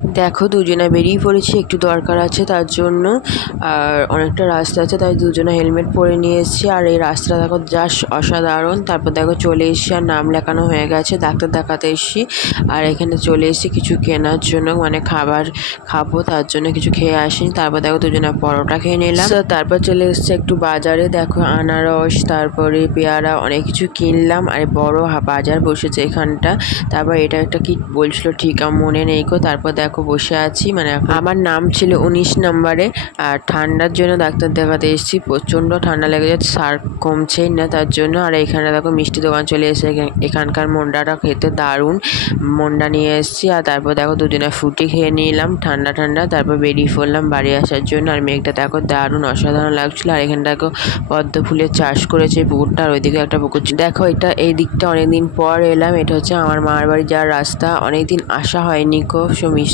দেখো দুজনে বেরিয়ে পড়েছি, একটু দরকার আছে তার জন্য। আর অনেকটা রাস্তা আছে, তাই দুজনে হেলমেট পরে নিয়ে এসেছি। আর এই রাস্তাটা দেখো জাস্ট অসাধারণ। তারপর দেখো চলে এসেছি, আর নাম লেখানো হয়ে গেছে, ডাক্তার দেখাতে এসেছি। আর এখানে চলে এসেছি কিছু কেনার জন্য, মানে খাবার খাবো তার জন্য কিছু খেয়ে আসিনি। তারপর দেখো দুজনে পরোটা খেয়ে নিলাম। তারপর চলে এসেছি একটু বাজারে, দেখো আনারস তারপরে পেয়ারা অনেক কিছু কিনলাম। আর বড় বাজার বসেছে এখানটা। তারপর এটা একটা কি বলছিল ঠিক আমার মনে নেই গো। তারপর দেখো বসে আছি, মানে আমার নাম ছিল 19 নম্বরে। আর ঠান্ডার জন্য ডাক্তার দেখাতে এসেছি, প্রচণ্ড ঠান্ডা লেগে যাচ্ছে, সার কমছেই না তার জন্য। আর এখানে দেখো মিষ্টি দোকান চলে এসেছে, এখানকার মন্ডাটা খেতে দারুণ, মন্ডা নিয়ে এসেছি। আর তারপর দেখো দুজনে ফুটি খেয়ে নিলাম ঠান্ডা ঠান্ডা। তারপর বেরিয়ে পড়লাম বাড়ি আসার জন্য। আর মেঘটা দেখো দারুণ অসাধারণ লাগছিলো। আর এখানে দেখো পদ্ম ফুলের চাষ করেছে পুকুরটা, আর ওইদিকে একটা পুকুর। দেখো এটা এই দিকটা অনেকদিন পর এলাম, এটা হচ্ছে আমার মার বাড়ি যাওয়ার রাস্তা, অনেকদিন আসা হয়নি গো, সো মিস